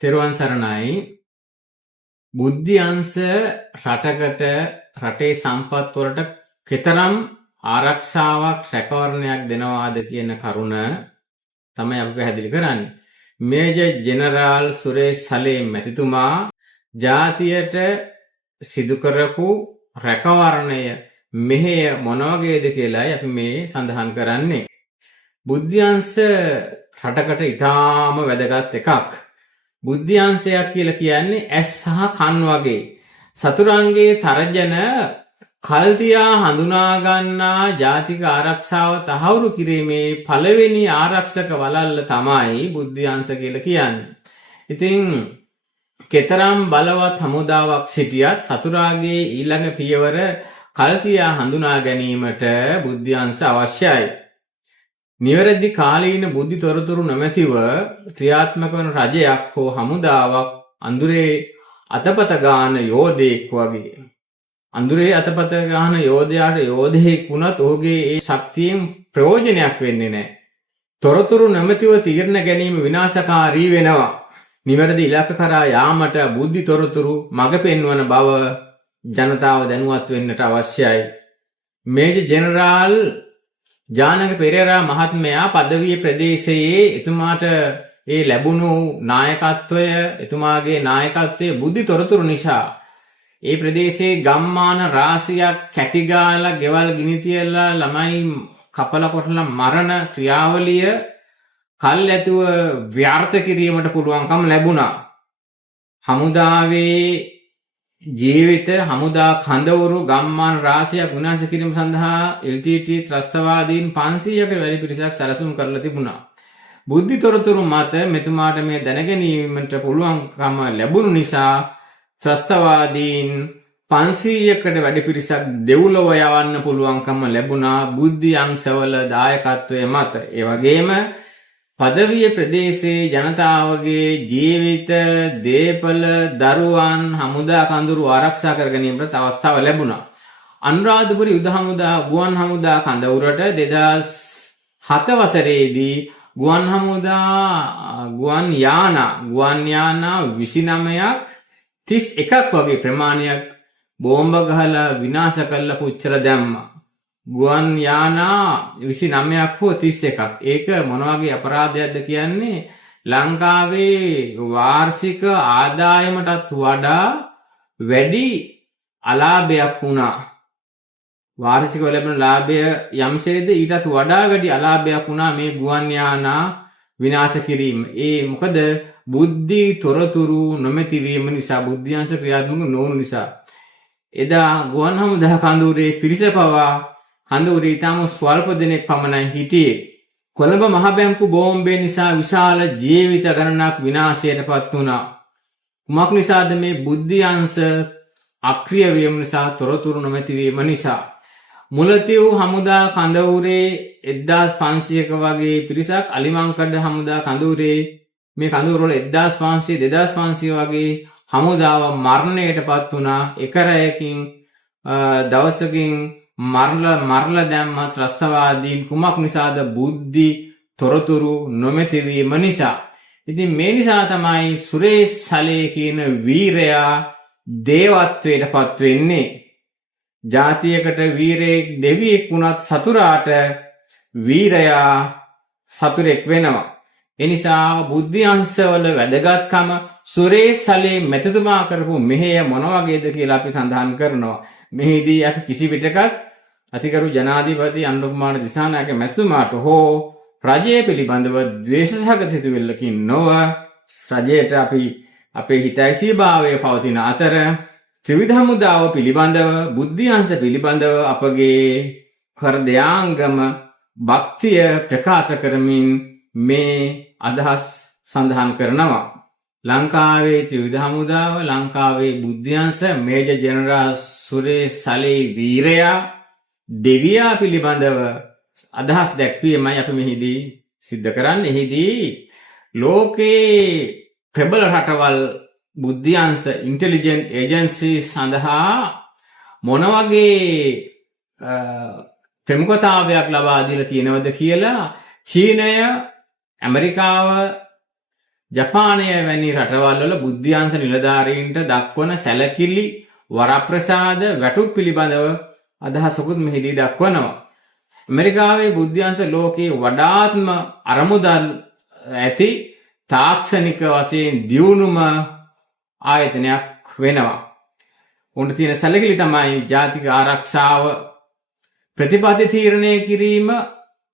තෙරුවන් සරණයි. බුද්ධි අංශ රටකට රටේ සම්පත් වලට කෙතරම් ආරක්ෂාවක් රැකවරණයක් දෙනවාද කියන කරුණ තමයි අපි පැහැදිලි කරන්නේ. මේජර් ජෙනරාල් සුරේෂ් සලේ මැතිතුමා ජාතියට සිදු කරපු රැකවරණය මෙහෙය මොන වගේද කියලායි අපි මේ සඳහන් කරන්නේ. බුද්ධි අංශ රටකට ඉතාම වැදගත් එකක්. බුද්ධි අංශයක් කියලා කියන්නේ ඇස් සහ කන් වගේ සතුරන්ගේ තර්ජන කල්තියා හඳුනා ගන්නා ජාතික ආරක්ෂාව තහවුරු කිරීමේ පළවෙනි ආරක්ෂක වළල්ල තමයි බුද්ධි අංශ කියලා කියන්නේ. ඉතින් කෙතරම් බලවත් හමුදාවක් සිටියත් සතුරාගේ ඊළඟ පියවර කල්තියා හඳුනා ගැනීමට බුද්ධි අංශ අවශ්‍යයි. නිවැරදි කාලීන බුද්ධි තොරතුරු නොමැතිව ක්‍රියාත්මක වන රජයක් හෝ හමුදාවක් අඳුරේ අතපත ගාන යෝධයෙක් වගේ. අඳුරේ අතපත ගාන යෝධයාට යෝධයෙක් වුණත් ඔහුගේ ඒ ශක්තියෙන් ප්‍රයෝජනයක් වෙන්නේ නැහැ. තොරතුරු නොමැතිව තීරණ ගැනීම විනාශකාරී වෙනවා. නිවැරදි ඉලක්ක කරා යාමට බුද්ධි තොරතුරු මඟ පෙන්වන බව ජනතාව දැනුවත් වෙන්නට අවශ්‍යයි. මේජර් ජෙනරාල් ජානක පෙරේරා මහත්මයා පදවිය ප්‍රදේශයේ එතුමාට ඒ ලැබුණු නායකත්වය එතුමාගේ නායකත්වයේ බුද්ධි තොරතුරු නිසා ඒ ප්‍රදේශයේ ගම්මාන රාශියක් කැටිගාලා ගෙවල් ගිනි තියලා ළමයි කපලා කොටලා මරණ ක්‍රියාවලිය කල් ඇතුව ව්‍යාර්ථ කිරීමට පුළුවන්කම ලැබුණා. හමුදාවේ ජීවිත හමුදා කඳවුරු ගම්මාන රාශියක් විනාශ කිරීම සඳහා LTT ත්‍රස්තවාදීන් 500කට වැඩි පිරිසක් සැලසුම් කරලා තිබුණා. බුද්ධි තොරතුරු මත මෙතුමාට මේ දැනගැනීමට පුළුවන්කම ලැබුණු නිසා ත්‍රස්තවාදීන් 500කට වැඩි පිරිසක් දෙව්ලොව යවන්න පුළුවන්කම ලැබුණා බුද්ධි අංශවල දායකත්වයේ මත. ඒ වගේම පදවිය ප්‍රදේශයේ ජනතාවගේ ජීවිත, දේපල, දරුවන්, හමුදා කඳුරු ආරක්ෂා කර ගැනීමට අවස්ථාව ලැබුණා. අනුරාධපුර යුද හමුදා ගුවන් හමුදා කඳවුරට 2007 වසරේදී ගුවන් යානා 29ක් 31ක් වගේ ප්‍රමාණයක් බෝම්බ ගහලා විනාශ කරලා පුච්චර දැම්මා. ගුවන් යානා 29ක් හෝ 31ක්. ඒක මොන වගේ අපරාධයක්ද කියන්නේ ලංකාවේ වාර්ෂික ආදායමටත් වඩා වැඩි අලාභයක් වුණා. වාර්ෂිකව ලැබෙන ලාභය යම්සේද ඊටත් වඩා වැඩි අලාභයක් වුණා මේ ගුවන් යානා විනාශ කිරීම. ඒ මොකද බුද්ධි තොරතුරු නොමැති වීම නිසා, බුද්ධි අංශ ක්‍රියාත්මක නොවුණු නිසා. එදා ගුවන් හමුදා කඳවුරේ පිරිස පවා කඳවුරේ ඉතාම ස්වල්ප දෙනෙක් පමණයි හිටියේ. කොළඹ මහ බැංකු බෝම්බේ නිසා විශාල ජීවිත ගණනක් විනාශයට පත් වුණා. කුමක් නිසාද? මේ බුද්ධි අංශ අක්‍රිය වීම නිසා, තොරතුරු නොමැති වීම නිසා. මුලතිව් හමුදා කඳවුරේ 1500ක වගේ පිරිසක්, අලිමංකඩ හමුදා කඳවුරේ මේ කඳවුරවල 1500 2500 වගේ හමුදාව මරණයට පත් වුණා. එක රැයකින් දවසකින් මරලා දැම්ම ත්‍රස්තවාදීන්. කුමක් නිසාද? බුද්ධි තොරතුරු නොමැති වීම නිසා. ඉතින් මේ නිසා තමයි සුරේෂ් සලේ කියන වීරයා දේවත්වයට පත් වෙන්නේ. ජාතියකට වීරයෙක් දෙවියෙක් වුණත් සතුරාට වීරයා සතුරෙක් වෙනවා. එනිසා බුද්ධි අංශවල වැදගත්කම සුරේෂ් සලේ මැතිතුමා කරපු මෙහෙය මොන වගේද කියලා අපි සඳහන් කරනවා. මෙහිදී අපි කිසි විටකත් අතිගරු ජනාධිපති අනුර කුමාර දිසානායක මැතිතුමාට හෝ රජය පිළිබඳව ද්වේෂසහගත සිතුවිල්ලකින් නොව, රජයට අපි අපේ හිතැසිභාවය පවතින අතර ත්‍රිවිධ හමුදාව පිළිබඳව, බුද්ධි අංශ පිළිබඳව අපගේ හෘදයාංගම භක්තිය ප්‍රකාශ කරමින් මේ අදහස් සඳහන් කරනවා. ලංකාවේ ත්‍රිවිධ හමුදාව, ලංකාවේ බුද්ධි අංශ, මේජර් ජෙනරාල් සුරේෂ් සලේ වීරයා දෙවියා පිළිබඳව අදහස් දැක්වීමයි අපි මෙහිදී සිද්ධ කරන්නේ. එහිදී ලෝකේ ප්‍රබල රටවල් බුද්ධි අංශ ඉන්ටෙලිජන්ට් ඒජන්සි සඳහා මොන වගේ ප්‍රමුඛතාවයක් ලබා දීලා තියෙනවද කියලා චීනය, ඇමරිකාව, ජපානය වැනි රටවල් වල බුද්ධ්‍යංශ නිලධාරීන්ට දක්වන සැලකිලි වරප්‍රසාද වැටුප් පිළිබඳව අදහසකුත් මෙහිදී දක්වනවා. ඇමරිකාවේ බුද්ධ්‍යංශ ලෝකයේ වඩාත්ම අරමුදල් ඇති තාක්ෂණික වශයෙන් දියුණුම ආයතනයක් වෙනවා. උන්ට තියෙන සැලකිලි තමයි ජාතික ආරක්ෂාව ප්‍රතිපත්ති තීරණය කිරීම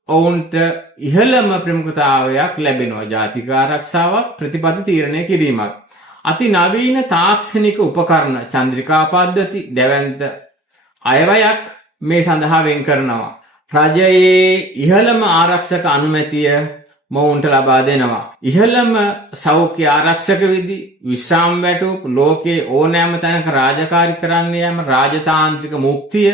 ඔවුන්ට ඉහළම ප්‍රමුඛතාවයක් ලැබෙනවා. ජාතික ආරක්ෂාවක් ප්‍රතිපත්ති තීරණය කිරීමක්. අති නවීන තාක්ෂණික උපකරණ චන්ද්‍රිකා පද්ධති දැවැන්ත අයවැයක් මේ සඳහා වෙන් කරනවා. රජයේ ඉහළම ආරක්ෂක අනුමැතිය මොවුන්ට ලබා දෙනවා. ඉහළම සෞඛ්‍ය ආරක්ෂක විධි විශ්‍රාම වැටුප් ලෝකයේ ඕනෑම තැනක රාජකාරී කරන්න යාම රාජතාන්ත්‍රික මුක්තිය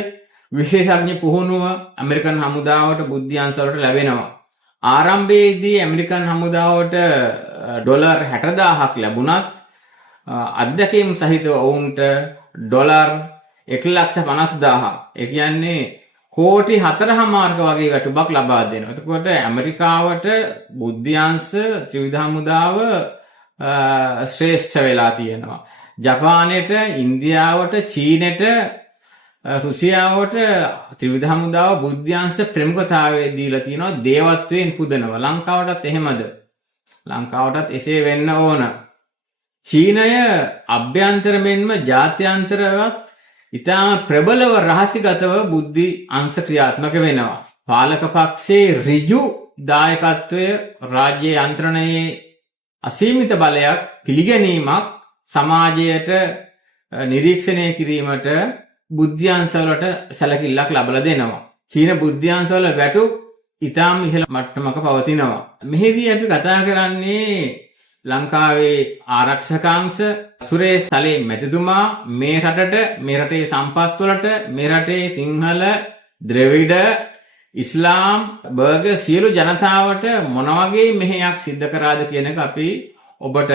විශේෂඥ පුහුණුව ඇමරිකන් හමුදාවට බුද්ධ්‍යංශවලට ලැබෙනවා. ආරම්භයේදී ඇමරිකන් හමුදාවට ඩොලර් 60,000ක් ලැබුණත් අධ්‍යක්ෂකම් සහිතව ඔවුන්ට ඩොලර් 1,50,000 ඒ කියන්නේ කෝටි 4.5 වගේ වැටුපක් ලබා දෙනවා. එතකොට ඇමරිකාවට බුද්ධ්‍යංශ ත්‍රිවිධ හමුදාව ශ්‍රේෂ්ඨ වෙලා තියෙනවා. ජපානයට, ඉන්දියාවට, චීනට, රුසියාවට ත්‍රිවිධ හමුදාව බුද්ධ්‍යංශ ප්‍රමුඛතාවය දීලා තියෙනවා. දේවත්වයෙන් පුදනවා. ලංකාවටත් එහෙමද? ලංකාවටත් එසේ වෙන්න ඕන. චීනය අභ්‍යන්තර මෙන්ම ජාත්‍යන්තරවත් ඉතාම ප්‍රබලව රහසිගතව බුද්ධි අංශ ක්‍රියාත්මක වෙනවා. පාලක පක්ෂයේ ඍජු දායකත්වය රාජ්‍ය යන්ත්‍රණයේ අසීමිත බලයක් පිළිගැනීමක් සමාජයට නිරීක්ෂණය කිරීමට බුද්ධ්‍යංශවලට සැලකිල්ලක් ලබලා දෙනවා. චීන බුද්ධ්‍යංශවල වැටුප් ඉතාම ඉහළ මට්ටමක පවතිනවා. මෙහිදී අපි කතා කරන්නේ ලංකාවේ ආරක්ෂකාංශ සුරේෂ් සලේ මැතිතුමා මේ රටේ සම්පත්වලට මේ රටේ සිංහල ද්‍රවිඩ ඉස්ලාම් බර්ග සියලු ජනතාවට මොනවගේ මෙහෙයක් සිද්ධ කරාද කියන එක අපි ඔබට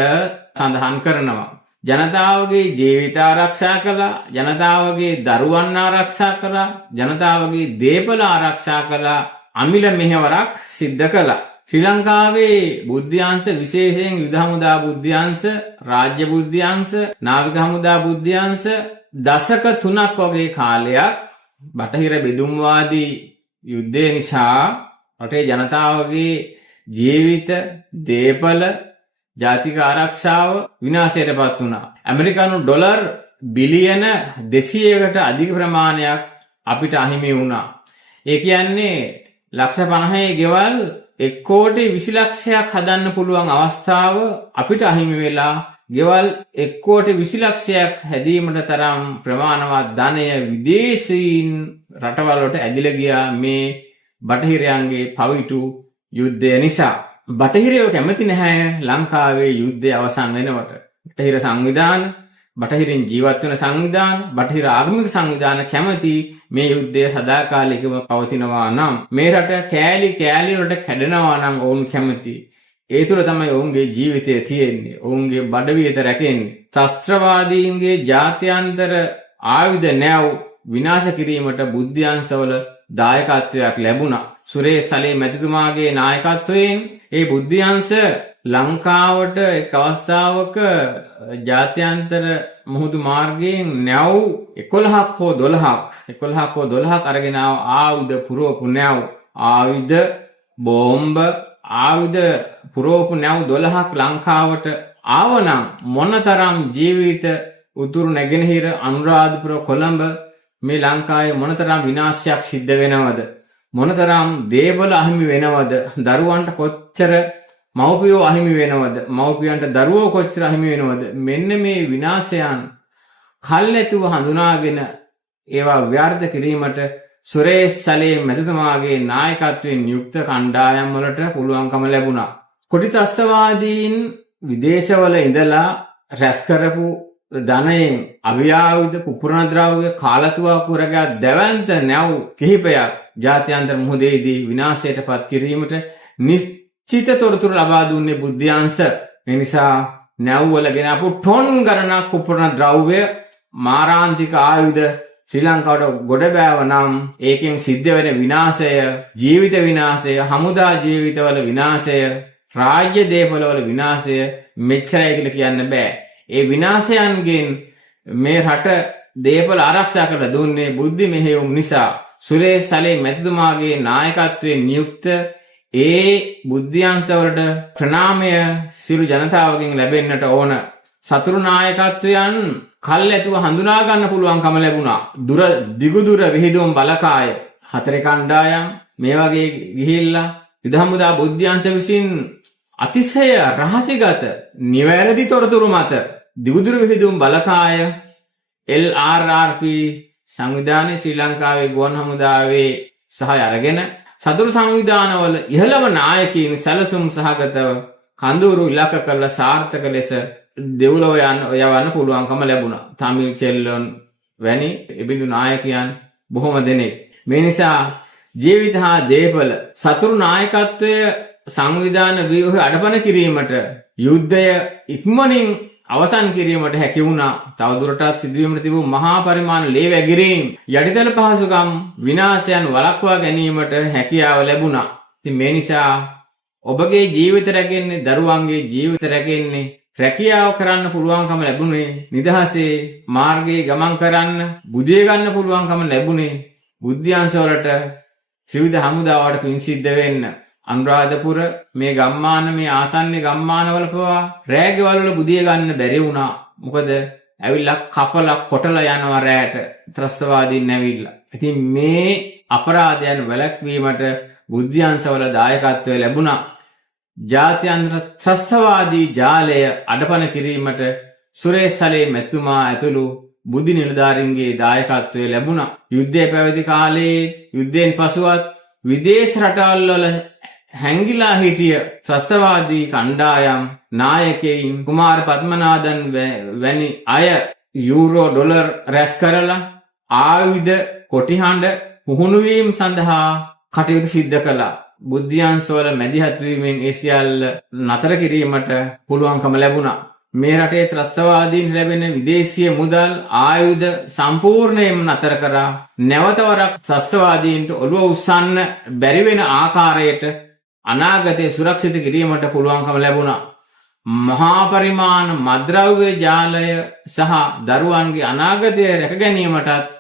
සඳහන් කරනවා. ජනතාවගේ ජීවිත ආරක්ෂා කළා, ජනතාවගේ දරුවන් ආරක්ෂා කළා, ජනතාවගේ දේපල ආරක්ෂා කළා, අමිල මෙහෙවරක් සිද්ධ කළා. ශ්‍රී ලංකාවේ බුද්ධ්‍යංශ විශේෂයෙන් යුද හමුදා බුද්ධ්‍යංශ, රාජ්‍ය බුද්ධ්‍යංශ, නාවික හමුදා බුද්ධ්‍යංශ දශක 3ක් වගේ කාලයක් බටහිර බෙදුම්වාදී යුද්ධය නිසා රටේ ජනතාවගේ ජීවිත, දේපල, ජාතික ආරක්ෂාව විනාශයටපත් වුණා. ඇමරිකානු ඩොලර් බිලියන 200කට අධික ප්‍රමාණයක් අපිට අහිමි වුණා. ඒ කියන්නේ ලක්ෂ 50 ගෙවල් 1,20,00,000ක් හදන්න පුළුවන් අවස්ථාව අපිට අහිමි වෙලා ගෙවල් 1,20,00,000ක් හැදීමට තරම් ප්‍රමාණවත් ධනය විදේශීන් රටවල් වලට ඇදිලා ගියා මේ බටහිරයන්ගේ පවිතු යුද්ධය නිසා. බටහිරයෝ කැමති නැහැ ලංකාවේ යුද්ධය අවසන් වෙනවට. බටහිර සංවිධාන, බටහිරින් ජීවත් වෙන සංවිධාන, බටහිර ආගමික සංවිධාන කැමති මේ යුද්ධය සදාකාලිකව පවතිනවා නම්, මේ රට කෑලි කෑලි වලට කැඩෙනවා නම් ඔවුන් කැමති. ඒ තුළ තමයි ඔවුන්ගේ ජීවිතය තියෙන්නේ. ඔවුන්ගේ බඩවියත රැකෙන්නේ. ත්‍රස්ත්‍රවාදීන්ගේ ජාත්‍යන්තර ආයුධ නැව් විනාශ කිරීමට බුද්ධ්‍යංශවල දායකත්වයක් ලැබුණා. සුරේෂ් සලේ මැතිතුමාගේ නායකත්වයෙන් ඒ බුද්ධ්‍යංශ ලංකාවට එක් අවස්ථාවක ජාත්‍යන්තර මුහුදු මාර්ගයෙන් නැව් 11ක් හෝ 12ක් අරගෙන ආයුධ පුරවපු නැව්, ආයුධ බෝම්බ ආයුධ පුරවපු නැව් 12ක් ලංකාවට ආවනම් මොනතරම් ජීවිත උතුරු නැගෙනහිර අනුරාධපුර කොළඹ මේ ලංකාවේ මොනතරම් විනාශයක් සිද්ධ වෙනවද? මොනතරම් දේවල් අහිමි වෙනවද? දරුවන්ට කොච්චර මව්පියෝ අහිමි වෙනවද? මව්පියන්ට දරුවෝ කොච්චර අහිමි වෙනවද? මෙන්න මේ විනාශයන් කල්ැතුව හඳුනාගෙන ඒවා ව්‍යර්ථ කිරීමට සුරේෂ් සලේ මැතිතුමාගේ නායකත්වයෙන් යුක්ත කණ්ඩායම් වලට පුළුවන්කම ලැබුණා. කොටි ත්‍රස්තවාදීන් විදේශවල ඉඳලා රැස් කරපු ධනයෙන් අවියායුධ, පුපුරණ ද්‍රව්‍ය, කාලතුවා පුරගත් දැවැන්ත නැව් කිහිපයක් ජාත්‍යන්තර මුහුදේදී විනාශයටපත් කිරීමට නිශ්චිත තොරතුරු ලබා දුන්නේ බුද්ධ්‍යංශ. ඒ නිසා නැව්වල ගෙනාපු ටොන් ගණනක් පුපුරණ ද්‍රව්‍ය, මාරාන්තික ආයුධ ශ්‍රී ලංකාවට ගොඩ බෑව නම් ඒකෙන් සිද්ධ වෙන විනාශය, ජීවිත විනාශය, හමුදා ජීවිතවල විනාශය රාජ්‍ය දේපළවල විනාශය මෙච්චරයි කියලා කියන්න බෑ. ඒ විනාශයන්ගෙන් මේ රට දේපළ ආරක්ෂා කරලා දුන්නේ බුද්ධි මෙහෙයුම් නිසා. සුරේෂ් සලේ මැතිතුමාගේ නායකත්වයෙන් නියුක්ත ඒ බුද්ධ්‍යංශවලට ප්‍රණාමය සියලු ජනතාවගෙන් ලැබෙන්නට ඕන. සතුරු නායකත්වයන් කල් ඇතුව හඳුනා ගන්න පුළුවන්කම ලැබුණා. දිගුදුර විහිදුම් බලකාය 4 කණ්ඩායම් මේ වගේ ගිහිල්ලා යුද හමුදා බුද්ධ්‍යංශ විසින් අතිශය රහසිගත නිවැරදි තොරතුරු මත දිගුදුර විහිදුම් බලකාය LRRP සංවිධානයේ ශ්‍රී ලංකාවේ ගුවන් හමුදාවේ සහාය අරගෙන සතුරු සංවිධානවල ඉහළම නායකයින් සැලසුම් සහගතව කඳවුරු ඉලක්ක කරලා සාර්ථක ලෙස දෙව්ලොව යවන්න පුළුවන්කම ලැබුණා. තමිල් චෙල්ලොන් වැනි එබඳු නායකයන් බොහොම දෙනෙක්. මේ නිසා ජීවිත හා දේපල සතුරු නායකත්වය සංවිධාන ව්‍යුහය අඩපණ කිරීමට යුද්ධය ඉක්මනින් අවසන් කිරීමට හැකි වුණා. තවදුරටත් සිදුවීමට තිබූ මහා පරිමාණ ලේ වැගිරීම් යටිතල පහසුකම් විනාශයන් වළක්වා ගැනීමට හැකියාව ලැබුණා. ඉතින් මේ නිසා ඔබගේ ජීවිත රැකෙන්නේ, දරුවන්ගේ ජීවිත රැකෙන්නේ, රැකියාව කරන්න පුළුවන්කම ලැබුණේ, නිදහසේ මාර්ගයේ ගමන් කරන්න බුදිය ගන්න පුළුවන්කම ලැබුණේ බුද්ධ්‍යංශවලට ත්‍රිවිධ හමුදාවට පින් සිද්ධ වෙන්න. අනුරාධපුර මේ ගම්මාන මේ ආසන්න ගම්මානවල පවා රෑගෙවල් වල බුදිය ගන්න බැරි වුණා. මොකද ඇවිල්ලා කපලා කොටලා යනවා රෑට ත්‍රස්තවාදීන් ඇවිල්ලා. ඉතින් මේ අපරාධයන් වැළැක්වීමට බුද්ධ්‍යංශවල දායකත්වය ලැබුණා. ජාත්‍යන්තර ත්‍රස්තවාදී ජාලය අඩපණ කිරීමට සුරේෂ් සලේ මැතිතුමා ඇතුළු බුද්ධි නිලධාරීන්ගේ දායකත්වය ලැබුණා. යුද්ධය පැවති කාලේ යුද්ධයෙන් පසුවත් විදේශ රටවල් වල හැංගිලා හිටිය ත්‍රස්තවාදී කණ්ඩායම් නායකයින් කුමාර පද්මනාදන් වැනි අය යූරෝ ඩොලර් රැස් කරලා ආයුධ කොටිහඬ පුහුණුවීම් සඳහා කටයුතු සිද්ධ කළා. බුද්ධ්‍යංශවල මැදිහත් වීමෙන් ඒ සියල්ල නතර කිරීමට පුළුවන්කම ලැබුණා. මේ රටේ ත්‍රස්තවාදීන් ලැබෙන විදේශීය මුදල් ආයුධ සම්පූර්ණයෙන්ම නතර කරා නැවතවරක් ත්‍රස්තවාදීන්ට ඔළුව උස්සන්න බැරි වෙන ආකාරයට අනාගතයේ සුරක්ෂිත කිරීමට පුළුවන්කම ලැබුණා. මහා පරිමාණ මද්‍රව්‍ය ජාලය සහ දරුවන්ගේ අනාගතය රැක ගැනීමටත්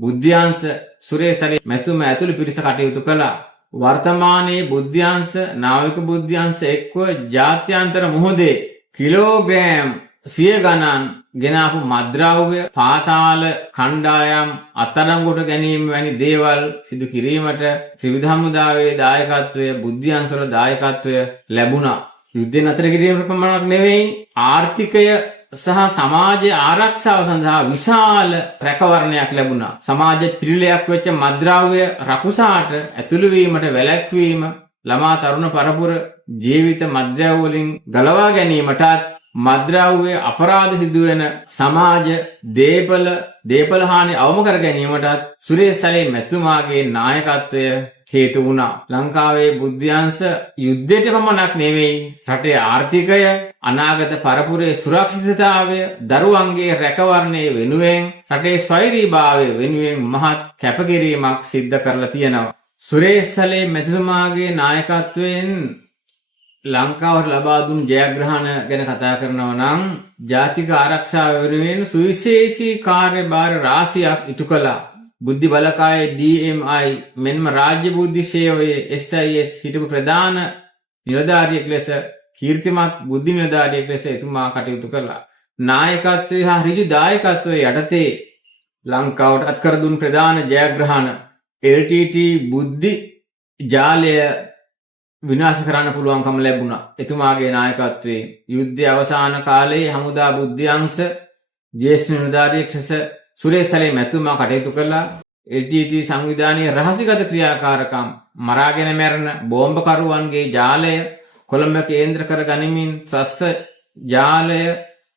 බුද්ධ්‍යංශ සුරේෂ් සලේ මැතිතුමා ඇතුළු පිරිස කටයුතු කළා. වර්තමානයේ බුද්ධ්‍යංශ නාවික බුද්ධ්‍යංශ එක්ව ජාත්‍යන්තර මුහුදේ කිලෝග්‍රෑම් 100 ගණන් ගෙනාපු මද්‍රව්‍ය පාතාල කණ්ඩායම් අත්අඩංගුවට ගැනීම වැනි දේවල් සිදු කිරීමට ත්‍රිවිධ හමුදාවේ දායකත්වය බුද්ධ්‍යංශවල දායකත්වය ලැබුණා. යුද්ධය නතර කිරීමට පමණක් නෙවෙයි ආර්ථිකය සහ සමාජ ආරක්ෂාව සඳහා විශාල රැකවරණයක් ලැබුණා. සමාජ පිළිලයක් වෙච්ච මද්‍රව්‍ය රකුසාට ඇතුළු වීමට වැළැක්වීම, ළමා තරුණ පරපුර ජීවිත මද්‍රව්‍ය වලින් ගලවා ගැනීමටත්, මද්‍රව්‍ය අපරාධ සිදුවෙන සමාජ දේපල හානි අවම කර ගැනීමටත් සුරේෂ් සලේ මැතිතුමාගේ නායකත්වය හේතු වුණා. ලංකාවේ බුද්ධ්‍යංශ යුද්ධයට පමණක් නෙවෙයි රටේ ආර්ථිකය, අනාගත පරපුරේ සුරක්ෂිතතාවය, දරුවන්ගේ රැකවරණය වෙනුවෙන්, රටේ ස්වෛරීභාවය වෙනුවෙන් මහත් කැපකිරීමක් සිද්ධ කරලා තියෙනවා. සුරේෂ් සලේ මැතිතුමාගේ නායකත්වයෙන් ලංකාවට ලබා දුන් ජයග්‍රහණ ගැන කතා කරනවා නම් ජාතික ආරක්ෂාව වෙනුවෙන් සුවිශේෂී කාර්යභාර රාශියක් ඉටු කළා. බුද්ධි බලකායේ DMI මෙන්ම රාජ්‍ය බුද්ධි සේවයේ SIS හිටපු ප්‍රධාන නිලධාරියෙක් ලෙස, කීර්තිමත් බුද්ධි නිලධාරියෙක් ලෙස එතුමා කටයුතු කළා. නායකත්වයේ හා ඍජු දායකත්වයේ යටතේ ලංකාවට අත්කර දුන් ප්‍රධාන ජයග්‍රහණ LTT බුද්ධි ජාලය විනාශ කරන්න පුළුවන්කම ලැබුණා. එතුමාගේ නායකත්වයේ යුද්ධය අවසාන කාලයේ හමුදා බුද්ධ්‍යංශ ජ්‍යෙෂ්ඨ නිලධාරියෙක් ලෙස සුරේෂ් සලේ මැතිතුමා කටයුතු කළා. LTT සංවිධානයේ රහසිගත ක්‍රියාකාරකම්, මරාගෙන මැරෙන බෝම්බකරුවන්ගේ ජාලය කොළඹ කේන්ද්‍ර කර ගනිමින් ත්‍රස්ත ජාලය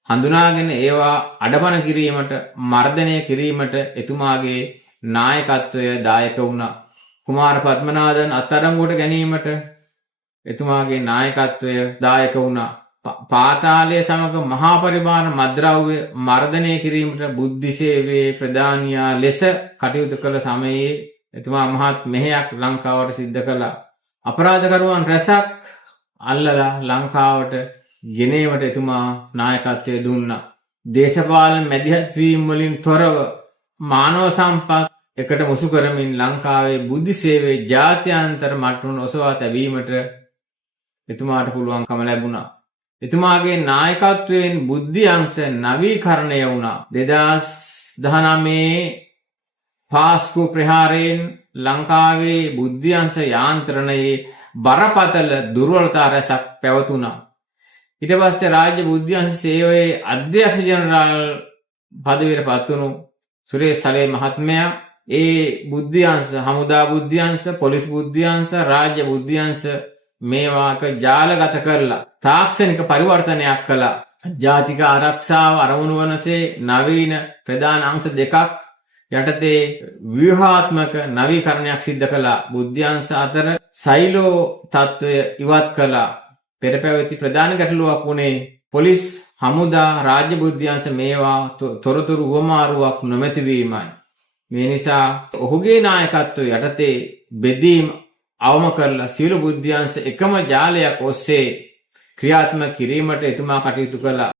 හඳුනාගෙන ඒවා අඩපණ කිරීමට, මර්ධනය කිරීමට එතුමාගේ නායකත්වය දායක වුණා. කුමාර පද්මනාදන් අත්අඩංගුවට ගැනීමට එතුමාගේ නායකත්වය දායක වුණා. පාතාලය සමග මහා පරිමාණ මද්‍රව්‍ය මර්ධනය කිරීමට බුද්ධි සේවයේ ප්‍රධානියා ලෙස කටයුතු කළ සමයේ එතුමා මහත් මෙහෙයක් ලංකාවට සිද්ධ කළා. අපරාධකරුවන් රැසක් අල්ලලා ලංකාවට ගෙනීමට එතුමා නායකත්වය දුන්නා. දේශපාලන මැදිහත් වීම වලින් තොරව මානව සම්පත් එකට මුසු කරමින් ලංකාවේ බුද්ධි සේවයේ ජාත්‍යන්තර මට්ටමට ඔසවා තැබීමට එතුමාට පුළුවන්කම ලැබුණා. එතුමාගේ නායකත්වයෙන් බුද්ධි අංශ නවීකරණය වුණා. 2019 පාස්කු ප්‍රහාරයෙන් ලංකාවේ බුද්ධි අංශ යාන්ත්‍රණයේ බරපතල දුර්වලතා රැසක් පැවතුණා. ඊට පස්සේ රාජ්‍ය බුද්ධි අංශ සේවයේ අධ්‍යක්ෂ ජනරාල් පදවියට පත් වුණු සුරේෂ් සලේ මහත්මයා ඒ බුද්ධි අංශ, හමුදා බුද්ධි අංශ, පොලිස් බුද්ධි අංශ, රාජ්‍ය බුද්ධි අංශ මේවාක ජාලගත කරලා තාක්ෂණික පරිවර්තනයක් කළා. ජාතික ආරක්ෂාව අරමුණු වනසේ නවීන ප්‍රධාන අංශ දෙකක් යටතේ ව්‍යුහාත්මක නවීකරණයක් සිද්ධ කළා. බුද්ධි අංශ අතර සයිලෝ තත්වය ඉවත් කළා. පෙර පැවති ප්‍රධාන ගැටලුවක් වුණේ පොලිස්, හමුදා, රාජ්‍ය බුද්ධි අංශ මේවා තොරතුරු උවමාරුවක් නොමැතිවීමයි. මේ නිසා ඔහුගේ නායකත්වය යටතේ බෙදීම අවම කරලා සියලු බුද්ධි අංශ එකම ජාලයක් ඔස්සේ ක්‍රියාත්මක කිරීමට එතුමා කටයුතු කළා.